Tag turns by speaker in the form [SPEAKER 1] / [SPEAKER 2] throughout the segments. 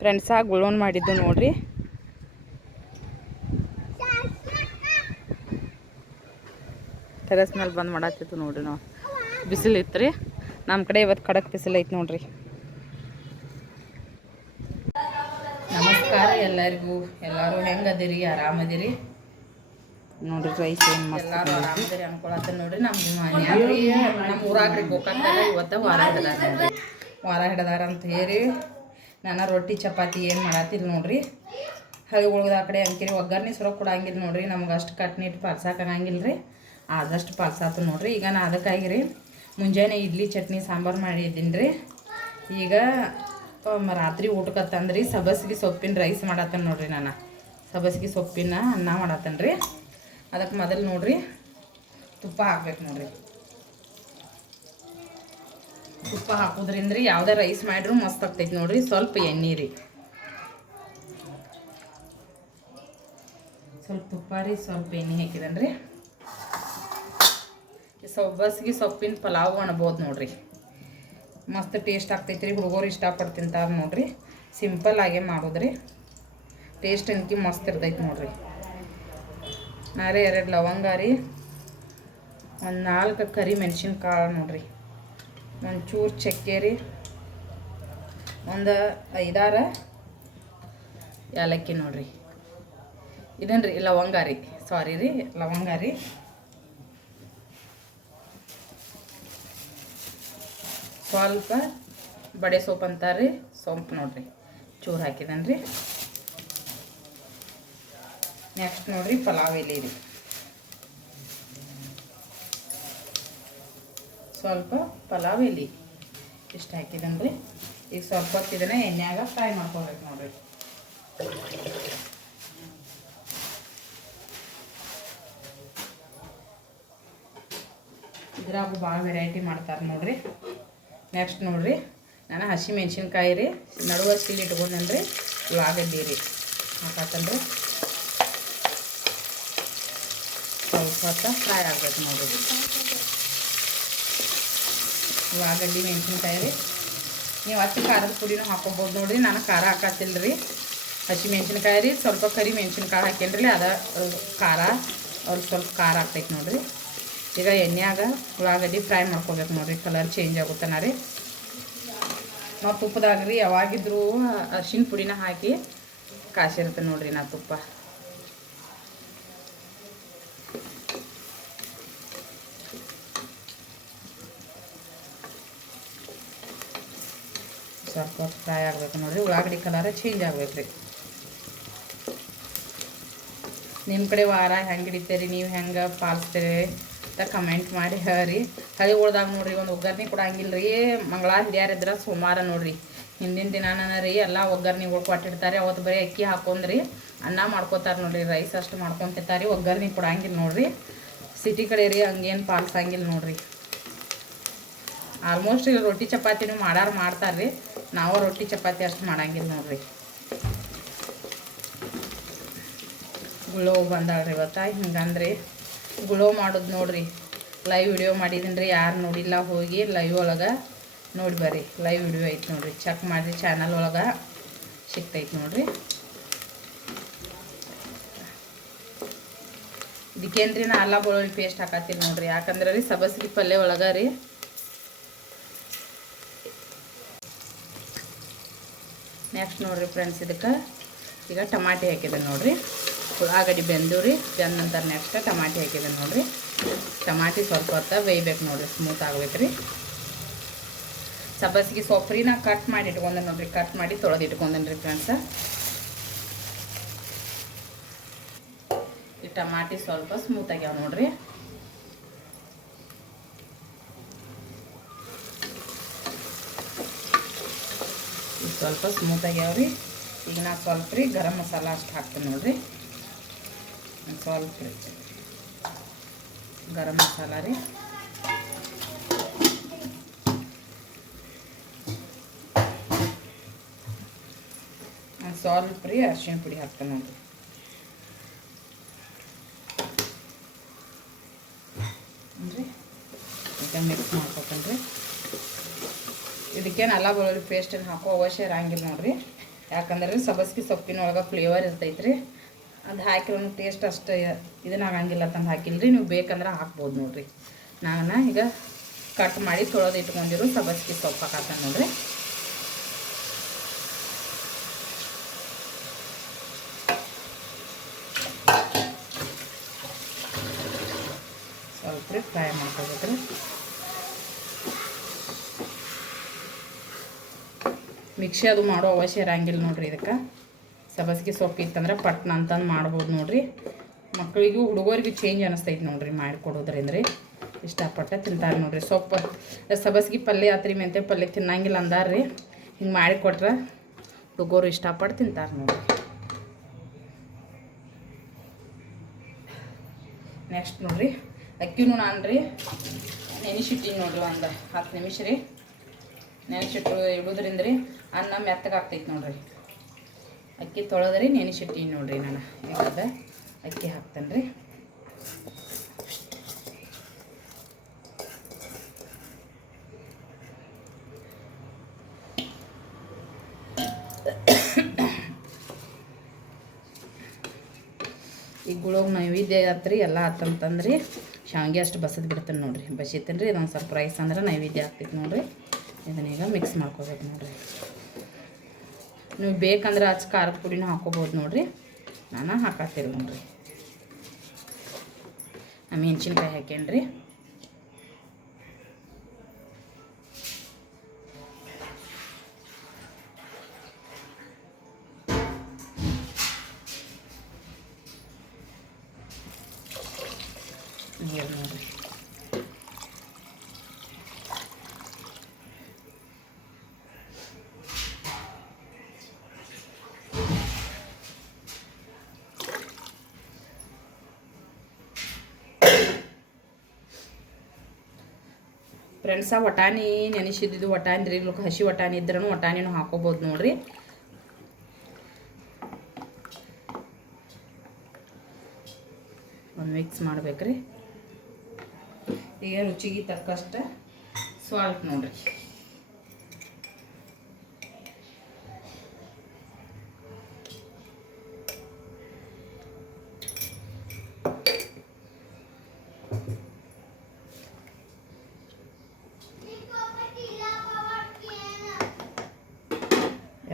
[SPEAKER 1] Friends ಗುಳೋನ್ ಮಾಡಿದ್ದು ನೋಡ್ರಿ. Terrace ಮೇಲೆ ಬಂದು ಮಾಡತ್ತಿತ್ತು ನೋಡ್ರಿ ನಾವು. ಬಿಸಿಲು ಇತ್ತು ರೀ ನಮ್ಮ ಕಡೆ ಇವತ್ತು ಖಡಕ್ ಬಿಸಿಲು ಐತೆ ನೋಡ್ರಿ. ನಮಸ್ಕಾರ ಎಲ್ಲರಿಗೂ. ಎಲ್ಲರೂ ಹೆಂಗದಿರಿ ಆರಾಮದಿರಿ ನೋಡ್ರಿ ರೈಸ್ ಏನು
[SPEAKER 2] ಎಲ್ಲಾರು ಆರಾಮದಿರಿ ಅನ್ಕೊಳತ್ತ ನೋಡ್ರಿ. ನಮ್ಮ ನಮ್ಮ ಊರಾಗ್ರಿ ಗೋಕಾಕ್ದಾಗ ಇವತ್ತ ವಾರ ಹಿಡದಾರ ವಾರ ಹಿಡ್ದಾರ ಅಂತ ಹೇಳಿ ನಾನು ರೊಟ್ಟಿ, ಚಪಾತಿ ಏನು ಮಾಡತ್ತಿಲ್ಲ ನೋಡ್ರಿ. ಹಾಗೆ ಉಳಿದ ಆ ಕಡೆ ಅಂಕಿರಿ ಸೊರ ಸುರ ಕೊಡಂಗಿಲ್ಲ ನೋಡ್ರಿ. ನಮ್ಗೆ ಅಷ್ಟು ಕಟ್ನಿಟ್ಟು ಪಾಲ್ಸಾಕಂಗಿಲ್ಲ ರೀ ಆದಷ್ಟು ಪಾಲ್ಸಾತು ನೋಡ್ರಿ. ಈಗ ನಾನು ಅದಕ್ಕಾಗಿ ರೀ ಮುಂಜಾನೆ ಇಡ್ಲಿ, ಚಟ್ನಿ, ಸಾಂಬಾರು ಮಾಡಿದ್ದೀನಿ ರೀ ಈಗ ರಾತ್ರಿ ಊಟಕ್ಕೆ ತಂದ್ರಿ. ಸಬಸ್ಗಿ ಸೊಪ್ಪಿನ ರೈಸ್ ಮಾಡತ್ತೇನೆ ನೋಡ್ರಿ ನಾನು. ಸಬಸ್ಗಿ ಸೊಪ್ಪಿನ ಅನ್ನ ಮಾಡತ್ತೇನೆ ರೀ ಅದಕ್ಕೆ ಮೊದಲು ನೋಡ್ರಿ ತುಪ್ಪ ಹಾಕ್ಬೇಕು ನೋಡ್ರಿ. ತುಪ್ಪ ಹಾಕೋದ್ರಿಂದ ರೀ ಯಾವುದೇ ರೈಸ್ ಮಾಡಿದ್ರು ಮಸ್ತ್ ಆಗ್ತೈತಿ ನೋಡ್ರಿ. ಸ್ವಲ್ಪ ಎಣ್ಣೆ ರೀ. ಸ್ವಲ್ಪ ತುಪ್ಪ ರೀ, ಸ್ವಲ್ಪ ಎಣ್ಣೆ ಹಾಕಿದನ್ರಿ ಸೊಬ್ಬಸ್ಗೆ ಸೊಪ್ಪಿನ ಪಲಾವ್ ಅನ್ಬೋದು ನೋಡ್ರಿ. ಮಸ್ತ್ ಟೇಸ್ಟ್ ಆಗ್ತೈತಿ ರೀ. ಹುಡುಗರು ಇಷ್ಟಪಟ್ಟು ತಿಂತಾರೆ ನೋಡ್ರಿ. ಸಿಂಪಲ್ ಆಗೇ ಮಾಡೋದ್ರಿ ಟೇಸ್ಟ್ ಅನ್ಕಿ ಮಸ್ತ್ ಇರ್ತೈತಿ ನೋಡ್ರಿ. ನಾಳೆ ಎರಡು ಲವಂಗ ರೀ. ಒಂದು ನಾಲ್ಕು ಕರಿ ಮೆಣಸಿನ್ಕಾಳು ನೋಡ್ರಿ. ಒಂದು ಚೂರು ಚಕ್ಕೆ ರೀ ಒಂದು ಐದಾರ ಏಲಕ್ಕಿ ನೋಡ್ರಿ. ಇದನ್ನು ರೀ ಲವಂಗ ರೀ ಸಾರಿ ರೀ ಲವಂಗ ರೀ ಸ್ವಲ್ಪ ಬಡೆ ಸೋಪ್ ಅಂತಾರೆ ಸೊಂಪು ನೋಡ್ರಿ. ಚೂರು ಹಾಕಿದನ್ರಿ. ನೆಕ್ಸ್ಟ್ ನೋಡ್ರಿ, ಪಲಾವ್ ಎಲೆ ರೀ ಸ್ವಲ್ಪ ಪಲಾವ್ ಎಲೆ ಇಷ್ಟು ಹಾಕಿದನ್ರಿ ಈಗ ಸ್ವಲ್ಪ ಹೊತ್ತು ಎಣ್ಣೆಯಾಗ ಫ್ರೈ ಮಾಡ್ಕೊಬೇಕು ನೋಡ್ರಿ. ಇದ್ರಾಗ ಭಾಳ ವೆರೈಟಿ ಮಾಡ್ತಾರೆ ನೋಡ್ರಿ. ನೆಕ್ಸ್ಟ್ ನೋಡ್ರಿ, ನಾನು ಹಸಿ ಮೆಣಸಿನ್ಕಾಯಿ ರೀ, ನಡುವ ಸೀಲ್ ಇಟ್ಕೊಂಡನ್ರಿ ಉಳ್ಳಾಗಡ್ಡಿ ರೀ. ಹಾಕತ್ತನ್ರಿ ಸ್ವಲ್ಪ ಫ್ರೈ ಆಗ್ಬೇಕು ನೋಡ್ರಿ. ಉಳ್ಳಾಗಡ್ಡಿ ಮೆಣಸಿನ್ಕಾಯಿ ರೀ. ನೀವು ಹಚ್ಚಿ ಖಾರದ ಪುಡಿನೂ ಹಾಕೋಬೋದು ನೋಡಿರಿ. ನಾನು ಖಾರ ಹಾಕತ್ತಿಲ್ಲ ರೀ. ಹಸಿ ಮೆಣಸಿನ್ಕಾಯಿ ರೀ. ಸ್ವಲ್ಪ ಕರಿ ಮೆಣಸಿನ್ಕಾಯಿ ಹಾಕೇನ್ರಿ ಅದ ಖಾರ. ಅವ್ರಿಗೆ ಸ್ವಲ್ಪ ಖಾರ ಹಾಕ್ತೈತೆ ನೋಡಿರಿ. ಈಗ ಎಣ್ಣೆಯಾಗ ಉಳ್ಳಾಗಡ್ಡಿ ಫ್ರೈ ಮಾಡ್ಕೋಬೇಕು ನೋಡಿರಿ. ಕಲರ್ ಚೇಂಜ್ ಆಗುತ್ತಾನ ರೀ. ನಾವು ತುಪ್ಪದಾಗ ರೀ ಯಾವಾಗಿದ್ರೂ ಅರ್ಶಿನ ಪುಡಿನ ಹಾಕಿ ಕಾಸಿರುತ್ತೆ ನೋಡಿರಿ ನಾ ತುಪ್ಪ. ಸ್ವಲ್ಪ ಫ್ರೈ ಆಗಬೇಕು ನೋಡಿರಿ. ಉಳ್ಳಾಗಡ್ಡಿ ಕಲರ್ ಚೇಂಜ್ ಆಗ್ಬೇಕು ರೀ. ನಿಮ್ಮ ಕಡೆ ವಾರ ಹೆಂಗೆ ಹಿಡಿತೀರಿ? ನೀವು ಹೆಂಗೆ ಪಾಲಿಸ್ತೀರಿ? ಅಂತ ಕಮೆಂಟ್ ಮಾಡಿ ಹೇಳ್ರಿ. ಹಳಿ ಉಳ್ದಾಗ ನೋಡಿರಿ, ಒಂದು ಒಗ್ಗರ್ನಿ ಕೊಡಂಗಿಲ್ಲ ರೀ ಮಂಗಳಾರ ಹಿಡಿಯಾರಿದ್ರೆ ಸೋಮವಾರ ನೋಡಿರಿ. ಹಿಂದಿನ ದಿನಾನ ರೀ ಎಲ್ಲ ಒಗ್ಗರ್ನಿಗಳು ಕೊಟ್ಟಿರ್ತಾರೆ ಅವತ್ತು ಬರೀ ಅಕ್ಕಿ ಹಾಕೊಂಡ್ರಿ. ಅನ್ನ ಮಾಡ್ಕೋತಾರೆ ನೋಡಿರಿ. ರೈಸ್ ಅಷ್ಟು ಮಾಡ್ಕೊಂತಿರ್ತಾರೆ ಒಗ್ಗರ್ನಿ ಕೊಡಂಗಿಲ್ಲ ನೋಡಿರಿ. ಸಿಟಿ ಕಡೆ ರೀ ಹಂಗೇನು ಪಾಲಿಸಂಗಿಲ್ಲ ನೋಡಿರಿ. ಆಲ್ಮೋಸ್ಟ್ ಇಲ್ಲಿ ರೊಟ್ಟಿ ಚಪಾತಿನೂ ಮಾಡಾರು ಮಾಡ್ತಾರೆ ರೀ ನಾವು ರೊಟ್ಟಿ ಚಪಾತಿ ಅಷ್ಟು ಮಾಡಂಗಿಲ್ಲ ನೋಡ್ರಿ. ಗುಳೋ ಬಂದಾಳ್ರಿ ಇವತ್ತು, ಹಿಂಗಂದ್ರಿ ಗುಳೋ ಮಾಡೋದು ನೋಡ್ರಿ. ಲೈವ್ ವಿಡಿಯೋ ಮಾಡಿದ್ದೀನಿ ರೀ ಯಾರು ನೋಡಿಲ್ಲ ಹೋಗಿ ಲೈವ್ ಒಳಗೆ ನೋಡಿ ಬರ್ರಿ. ಲೈವ್ ವಿಡಿಯೋ ಐತೆ ನೋಡ್ರಿ. ಚೆಕ್ ಮಾಡಿರಿ ಚಾನಲ್ ಒಳಗೆ ಸಿಗ್ತೈತೆ ನೋಡ್ರಿ. ಇದಕ್ಕೇನ್ರಿ ನಾ ಅಲ್ಲ ಬೆಳ್ಳುಳ್ಳಿ ಪೇಸ್ಟ್ ಹಾಕತ್ತೀನಿ ನೋಡ್ರಿ. ಯಾಕಂದ್ರೆ ರೀ ಸಬಸ್ಗಿ ಪಲ್ಯ ಒಳಗೆ ರೀ ನೆಕ್ಸ್ಟ್ ನೋಡಿರಿ ಫ್ರೆಂಡ್ಸ್ ಇದಕ್ಕೆ ಈಗ ಟಮಾಟಿ ಹಾಕಿದೆ ನೋಡಿರಿ. ಉಳ್ಳಾಗಡ್ಡಿ ಬೆಂದು ರೀ, ಬೆಂದ ನಂತರ ನೆಕ್ಸ್ಟ್ ಟಮಾಟಿ ಹಾಕಿದೆ ನೋಡಿರಿ. ಟಮಾಟಿ ಸ್ವಲ್ಪ ಹೊತ್ತ ಬೇಯ್ಬೇಕು ನೋಡಿರಿ ಸ್ಮೂತ್ ಆಗ್ಬೇಕು ರೀ. ಸಬ್ಬಸಿಗೆ ಸೊಪ್ಪರಿನ ನಾ ಕಟ್ ಮಾಡಿ ಇಟ್ಕೊಂಡೆ ನೋಡಿರಿ ಕಟ್ ಮಾಡಿ ತೊಳೆದು ಇಟ್ಕೊಂಡೇನಿ ರೀ ಫ್ರೆಂಡ್ಸ ಈ ಟಮಾಟಿ ಸ್ವಲ್ಪ ಸ್ಮೂತ್ ಆಗ್ಯಾವ ನೋಡ್ರಿ. ಸ್ವಲ್ಪ ಸ್ಮೂತ್ ಆಗ್ಯಾವ ರೀ ಈಗ ನಾ ಸ್ವಲ್ಪ ರೀ ಗರಂ ಮಸಾಲ ಅಷ್ಟು ಹಾಕ್ತೀನಿ ನೋಡ್ರಿ. ಒಂದ್ ಸ್ವಲ್ಪ ರೀ. ಗರಂ ಮಸಾಲ ರೀ. ಒಂದು ಸ್ವಲ್ಪ ರೀ ಅರಿಶಿಣ ಪುಡಿ ಹಾಕ್ತೀನಿ ನೋಡ್ರಿ. ಅಂದ್ರೆ ಈಗ ಮಿಕ್ಸ್ ಮಾಡ್ಕೊತೀನಿ ರೀ. ಇದಕ್ಕೇನು ಅಲ್ಲ ಬೆಳ್ಳುಳ್ಳಿ ಪೇಸ್ಟ್ ಏನು ಹಾಕೋ ಅವಶ್ಯ ಇರಂಗಿಲ್ಲ ನೋಡಿರಿ. ಯಾಕಂದ್ರೆ ಸಬಸ್ಗೆ ಸೊಪ್ಪಿನೊಳಗೆ ಫ್ಲೇವರ್ ಇರ್ತೈತ್ರಿ. ಅದು ಹಾಕಿರೋ ಟೇಸ್ಟ್ ಅಷ್ಟು ಇದನ್ನ ಆಗಂಗಿಲ್ಲ ತಂದು ಹಾಕಿಲ್ರಿ. ನೀವು ಬೇಕಂದ್ರೆ ಹಾಕ್ಬೋದು ನೋಡಿರಿ. ನಾನು ಈಗ ಕಟ್ ಮಾಡಿ ತೊಳೆದು ಇಟ್ಕೊಂಡಿರೋ ಸಬಸ್ಗೆ ಸೊಪ್ಪು ಹಾಕತ್ತ ನೋಡಿರಿ. ಸ್ವಲ್ಪ ರೀ ಫ್ರೈ ಮಾಡ್ಕೋಬೇಕ್ರಿ. ಮಿಕ್ಸಿ ಅದು ಮಾಡೋ ಅವಶ್ಯ ಇರಂಗಿಲ್ಲ ನೋಡ್ರಿ ಇದಕ್ಕೆ. ಸಬಸ್ಗೆ ಸೊಪ್ಪು ಇತ್ತಂದ್ರೆ ಪಟ್ನ ಅಂತಂದು ಮಾಡ್ಬೋದು ನೋಡ್ರಿ. ಮಕ್ಕಳಿಗೂ ಹುಡುಗರಿಗೂ ಚೇಂಜ್ ಅನಿಸ್ತೈತಿ ನೋಡ್ರಿ ಮಾಡಿಕೊಡೋದ್ರಿಂದ ರೀ. ಇಷ್ಟಪಟ್ಟೆ ತಿಂತಾರೆ ನೋಡ್ರಿ. ಸೊಪ್ಪು ಸಬಸ್ಗಿ ಪಲ್ಯ ಆತ್ರಿ ಮೆಂತೆ ಪಲ್ಯ ತಿನ್ನಂಗಿಲ್ಲ ಅಂದಾರ್ರಿ ಹಿಂಗೆ ಮಾಡಿಕೊಟ್ರೆ ಹುಡುಗರು ಇಷ್ಟಪಟ್ಟು ತಿಂತಾರೆ ನೋಡ್ರಿ. ನೆಕ್ಸ್ಟ್ ನೋಡ್ರಿ. ಅಕ್ಕಿನೂ ನಾನು ರೀ ನೆನೆಸಿಟ್ಟಿನಿ ನೋಡ್ರಿ ಒಂದು ಹತ್ತು ನಿಮಿಷ ರೀ. ನೆನೆಸಿಟ್ಟು ಇಡೋದ್ರಿಂದ ರೀ ಅನ್ನ ಮೆತ್ತಗೆ ಆಗ್ತೈತೆ ನೋಡ್ರಿ. ಅಕ್ಕಿ ತೊಳೆದ್ರಿ ನೆನೆಸಿಟ್ಟಿನಿ ನೋಡ್ರಿ ನಾನು. ಈಗ ಅಕ್ಕಿ ಹಾಕ್ತೇನೆ ರೀ. ಈ ಗುಳೋಗಿ ನೈವೇದ್ಯ ಆತ್ರಿ ಎಲ್ಲ ಆತಂತಂದ್ರಿ ಶಾವಿಗೆ ಅಷ್ಟು ಬಸದ್ ಬಿಡ್ತೇನೆ ನೋಡ್ರಿ. ಬಸಿತೇನೆ ರೀ ಇದೊಂದು ಸ್ವಲ್ಪ ರೈಸ್ ಅಂದ್ರೆ ನೈವೇದ್ಯ ಆಗ್ತೈತೆ ನೋಡ್ರಿ. ಇದನ್ನೀಗ ಮಿಕ್ಸ್ ಮಾಡ್ಕೋಬೇಕು ನೋಡಿರಿ. ನೀವು ಬೇಕಂದ್ರೆ ಅಚ್ಚ ಖಾರದ ಪುಡಿನ ಹಾಕೋಬೋದು ನೋಡಿರಿ. ನಾನು ಹಾಕತ್ತೀರಿ ನೋಡಿರಿ. ಮೆಣಸಿನ್ಕಾಯಿ ಹಾಕೇನ್ರಿ ನೀರು ಫ್ರೆಂಡ್ಸ ವಟಾಣಿ ನೆನೆಸಿದ್ದು ವಟಾಣಿ ರೀ ಹಸಿ ವಟಾಣಿ ಇದ್ರೂ ವಟಾಣಿನೂ ಹಾಕೋಬೋದು ನೋಡ್ರಿ. ಒಂದು ಮಿಕ್ಸ್ ಮಾಡ್ಬೇಕ್ರಿ. ಈಗ ರುಚಿಗೆ ತಕ್ಕಷ್ಟ ಸಾಲ್ಟ್ ನೋಡ್ರಿ.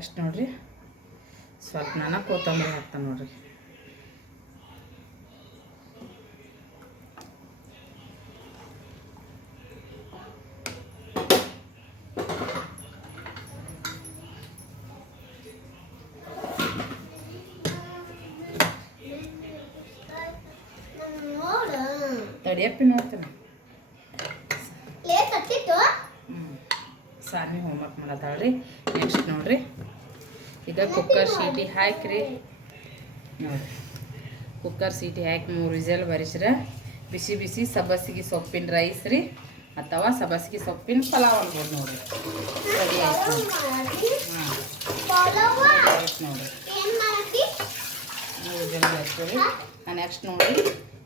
[SPEAKER 2] ನೆಕ್ಸ್ಟ್ ನೋಡಿರಿ. ಸ್ವಲ್ಪ ನಾನು ಕೊತ್ತಂಬರಿ ಹಾಕ್ತಾನೆ ನೋಡಿರಿ. ತಡಿಯಪ್ಪಿ ನೋಡ್ತೀನಿ. ಸಾನಿ ಹೋಮ್ವರ್ಕ್ ಮಾಡತ್ತಾಳ್ರಿ ನೆಕ್ಸ್ಟ್ ನೋಡ್ರಿ. ಈಗ ಕುಕ್ಕರ್ ಸೀಟಿ ಹಾಕ್ರಿ. ನೋಡಿ ಕುಕ್ಕರ್ ಸೀಟಿ ಹಾಕಿ ಮೂರು ವಿಸಲ್ ಬರಿಸ್ರ. ಬಿಸಿ ಬಿಸಿ ಸಬ್ಬಸಿಗೆ ಸೊಪ್ಪಿನ ರೈಸ್ ರೀ ಅಥವಾ ಸಬ್ಬಸಿಗೆ ಸೊಪ್ಪಿನ ಪಲಾವ್ ಅನ್ಬೋದು ನೋಡ್ರಿ. ಸರಿ ಆಯ್ತು ನೋಡ್ರಿ. ನೆಕ್ಸ್ಟ್ ನೋಡ್ರಿ.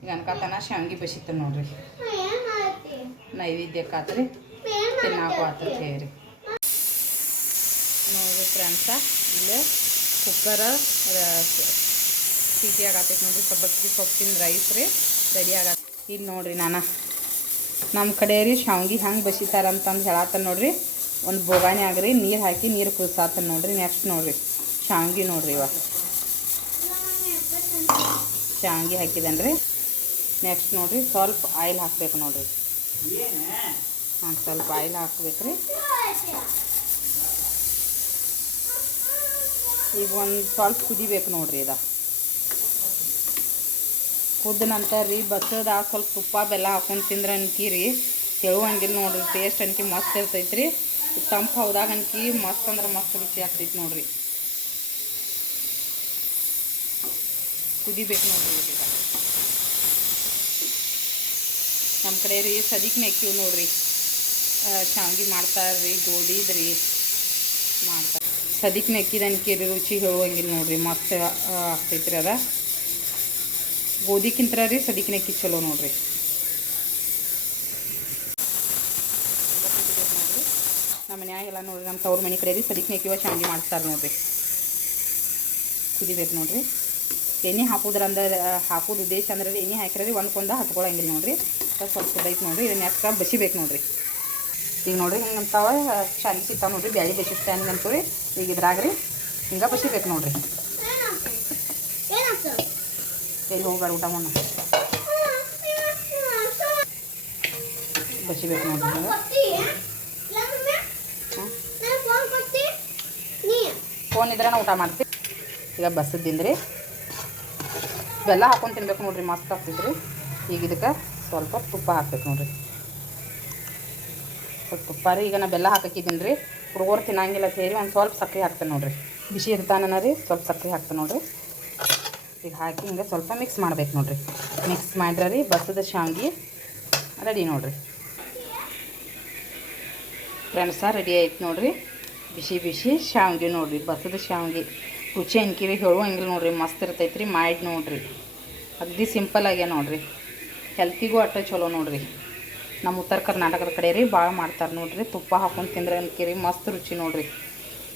[SPEAKER 2] ಈಗ ಅನ್ಕತನ ಶಾಂಗಿ ಬಸಿತ ನೋಡ್ರಿ. ನೈವೇದ್ಯಕ್ಕಾತ್ರಿ. ತಿನ್ನಾಕು ಆತ ಹೇರಿ ನೋಡ್ರಿ ಫ್ರೆಂಡ್ಸ ಇಲ್ಲೇ ಕುಕ್ಕರ ಸೀಟಿ ಆಗತ್ತೈತೆ ನೋಡಿರಿ, ಸಬ್ಬಕ್ಕಿ, ಸೊಪ್ಪಿನ ರೈಸ್ ರೀ ರೆಡಿ ಆಗತ್ತೆ. ಇಲ್ಲಿ ನೋಡಿರಿ ನಾನು ನಮ್ಮ ಕಡೆ ರೀ ಶಾವ್ಗಿ ಹೆಂಗೆ ಬಸಿತಾರ ಅಂತಂದು ಹೇಳತ್ತ ನೋಡಿರಿ. ಒಂದು ಬೋಗಾಣಿ ಆಗ್ರಿ, ನೀರು ಹಾಕಿ ನೀರು ಕುದಿಸಾತ ನೋಡಿರಿ ನೆಕ್ಸ್ಟ್ ನೋಡ್ರಿ, ಶಾವ್ಗಿ ನೋಡ್ರಿ ಇವಾಗ ಶಾವ್ಗಿ ಹಾಕಿದನ್ರಿ ನೆಕ್ಸ್ಟ್ ನೋಡಿರಿ, ಸ್ವಲ್ಪ ಆಯಿಲ್ ಹಾಕ್ಬೇಕು ನೋಡ್ರಿ. ಹಾಂ, ಸ್ವಲ್ಪ ಆಯಿಲ್ ಹಾಕ್ಬೇಕ್ರಿ. ಈಗ ಒಂದು ಸ್ವಲ್ಪ ಕುದಿಬೇಕು ನೋಡ್ರಿ ಇದು. ಕುದ್ದ ನಂತರ ರೀ ಬಸದ ಸ್ವಲ್ಪ ತುಪ್ಪ, ಬೆಲ್ಲ ಹಾಕೊಂಡು ತಿಂದ್ರೆ ಅನ್ಕೀರಿ ಹೇಳುವಂಗಿಲ್ಲ ನೋಡ್ರಿ ಟೇಸ್ಟ್ ಅನ್ಕಿ ಮಸ್ತ್ ಇರ್ತೈತೆ ರೀ ತಂಪು ಹೌದಾಗ ಅನ್ಕಿ ಮಸ್ತ್ ಅಂದ್ರೆ ಮಸ್ತ್ ರುಚಿ ಆಗ್ತೈತಿ ನೋಡ್ರಿ. ಕುದಿಬೇಕು ನೋಡ್ರಿ ಈಗ. ನಮ್ಮ ಕಡೆ ರೀ ಸದಿಕ್ ನೆಕ್ಕಿವ್ ನೋಡ್ರಿ. ಶಾವಿಗೆ ಮಾಡ್ತಾರೆ ರೀ ಗೋಧಿದ್ರಿ ಮಾಡ್ತಾರೆ. ಸದಿಕ್ ನೆಕ್ಕಿದನ್ಕಿ ರುಚಿ ಹೇಳುವಂಗಿಲ್ಲ ನೋಡ್ರಿ, ಮಸ್ತ್ ಆಗ್ತೈತಿ ರೀ ಅದ. ಗೋಧಿಕ್ಕಿಂತ ರೀ ಸದಿಕ್ ನೆಕ್ಕಿ ಚಲೋ ನೋಡ್ರಿ. ನಮ್ಮ ಮನ್ಯಾಗೆಲ್ಲ ನೋಡ್ರಿ, ನಮ್ಮ ತವ್ರ ಮನೆ ಕಡೆ ರೀ ಸದಿಕ್ ನೆಕ್ಕಿವ ಶಾವ್ಗಿ ಮಾಡ್ತಾರೆ ನೋಡ್ರಿ. ಕುದಿಬೇಕು ನೋಡ್ರಿ. ಎಣ್ಣೆ ಹಾಕೋದ್ರಂದ್ರೆ ಹಾಕೋದು ಉದ್ದೇಶ ಅಂದ್ರೆ ಎಣ್ಣೆ ಹಾಕಿದ್ರೆ ಒಂದ್ಕೊಂದ ಹತ್ಕೊಳಂಗಿಲ್ಲ ನೋಡ್ರಿ. ಸ್ವಲ್ಪ ಸ್ವಲ್ಪ ಐತೆ ನೋಡ್ರಿ, ಇದನ್ನ ಯಾಕೆ ಬಸಿಬೇಕು ನೋಡ್ರಿ. ಈಗ ನೋಡ್ರಿ ಹಿಂಗೆ ಅಂತಾವ, ಶಾಲಿ ಸಿಗ್ತಾವೆ ನೋಡ್ರಿ, ಬ್ಯಾಳಿ ಬಸಿ ಸ್ಟ್ಯಾಂಡ್ ಅಂತೂರಿ ಈಗ ಇದ್ರಾಗ ರೀ ಹಿಂಗೆ ಬಸಿಬೇಕು ನೋಡ್ರಿ. ಎಲ್ಲಿ ಹೋಗ್ಬೇಡ ಊಟ ಮಣ್ಣು ಬಸಿಬೇಕು ನೋಡ್ರಿ ಫೋನ್ ಇದ್ರೆ ಊಟ ಮಾಡ್ತೀವಿ ಈಗ ಬಸದಿಂದ್ರಿ ಬೆಲ್ಲ ಹಾಕೊಂಡು ತಿನ್ಬೇಕು ನೋಡ್ರಿ, ಮಸ್ತ್ ಆಗ್ತಿದ್ರಿ ಈಗ ಇದಕ್ಕೆ ಸ್ವಲ್ಪ ತುಪ್ಪ ಹಾಕ್ಬೇಕು ನೋಡ್ರಿ. ಸ್ವಲ್ಪ ತುಪ್ಪ ರೀ ಈಗ ನಾ ಬೆಲ್ಲ ಹಾಕಿದ್ದೀನಿ ರೀ. ಹುಡುಗರು ತಿನ್ನಂಗಿಲ್ಲ ಸೇರಿ ಒಂದು ಸ್ವಲ್ಪ ಸಕ್ಕರೆ ಹಾಕ್ತೇನೆ ನೋಡಿರಿ. ಬಿಸಿ ಇರ್ತಾನ ರೀ, ಸ್ವಲ್ಪ ಸಕ್ಕರೆ ಹಾಕ್ತೇನೆ ನೋಡಿರಿ. ಈಗ ಹಾಕಿ ಹಿಂಗೆ ಸ್ವಲ್ಪ ಮಿಕ್ಸ್ ಮಾಡ್ಬೇಕು ನೋಡಿರಿ. ಮಿಕ್ಸ್ ಮಾಡಿದ್ರೆ ರೀ ಬಸದ ಶಾವಿಗೆ ರೆಡಿ ನೋಡಿರಿ. ಫ್ರೆಂಡ್ಸ ರೆಡಿ ಆಯ್ತು ನೋಡಿರಿ. ಬಿಸಿ ಬಿಸಿ ಶಾವಿಗೆ ನೋಡ್ರಿ, ಬಸದ ಶಾವಿಗೆ. ರುಚಿ ಅನ್ಕಿರಿ ಹೇಳುವಂಗಿಲ್ಲ ನೋಡಿರಿ, ಮಸ್ತ್ ಇರ್ತೈತೆ ಮಾಡಿ ನೋಡಿರಿ. ಅಗ್ದಿ ಸಿಂಪಲ್ ಆಗ್ಯ ನೋಡಿರಿ. ಹೆಲ್ತಿಗೂ ಅಟ್ಟ ಚಲೋ ನೋಡ್ರಿ. ನಮ್ಮ ಉತ್ತರ ಕರ್ನಾಟಕದ ಕಡೆ ರೀ ಭಾಳ ಮಾಡ್ತಾರೆ ನೋಡ್ರಿ. ತುಪ್ಪ ಹಾಕೊಂಡು ತಿಂದ್ರೆ ಅನ್ಕಿರಿ ಮಸ್ತ್ ರುಚಿ ನೋಡ್ರಿ.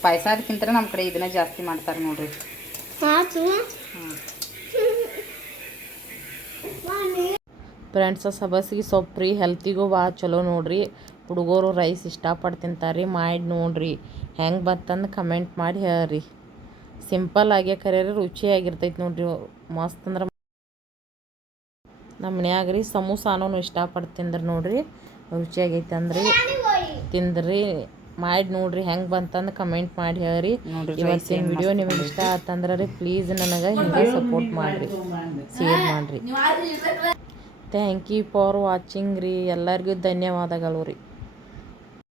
[SPEAKER 2] ಪಾಯಸ ಅದಕ್ಕಿಂತ ನಮ್ಮ ಕಡೆ ಇದನ್ನ ಜಾಸ್ತಿ ಮಾಡ್ತಾರೆ ನೋಡ್ರಿ.
[SPEAKER 1] ಫ್ರೆಂಡ್ಸ್ ಸಬಸ್ಗೆ ಸೊಪ್ಪು ರೀ ಹೆಲ್ತಿಗೂ ಭಾಳ ಚಲೋ ನೋಡ್ರಿ. ಹುಡುಗರು ರೈಸ್ ಇಷ್ಟಪಟ್ಟು ತಿಂತಾರೆ ಮಾಡಿ ನೋಡ್ರಿ. ಹೆಂಗೆ ಬತ್ತಂದು ಕಮೆಂಟ್ ಮಾಡಿ ಹೇಳ್ರಿ. ಸಿಂಪಲ್ ಆಗೇ ಕರೆ ರುಚಿಯಾಗಿರ್ತೈತೆ ನೋಡ್ರಿ. ಮಸ್ತ್ ಅಂದ್ರೆ ನಮ್ಮ ಮನ್ಯಾಗ ರೀ ಸಮೂಸಾನು ಇಷ್ಟಪಟ್ಟು ತಿಂದ್ರೆ ನೋಡಿರಿ. ರುಚಿಯಾಗೈತೆ ಅಂದ್ರಿ ತಿಂದ್ರಿ. ಮಾಡಿ ನೋಡ್ರಿ ಹೆಂಗೆ ಬಂತಂದು ಕಮೆಂಟ್ ಮಾಡಿ ಹೇಳ್ರಿ. ಇವತ್ತಿನ ವಿಡಿಯೋ ನಿಮಗೆ ಇಷ್ಟ ಆತಂದ್ರೆ ರೀ ಪ್ಲೀಸ್ ನನಗೆ ಹಿಂಗೆ ಸಪೋರ್ಟ್ ಮಾಡಿರಿ. ಶೇರ್ ಮಾಡಿರಿ. ಥ್ಯಾಂಕ್ ಯು ಫಾರ್ ವಾಚಿಂಗ್ ರೀ. ಎಲ್ಲರಿಗೂ ಧನ್ಯವಾದಗಳು ರೀ.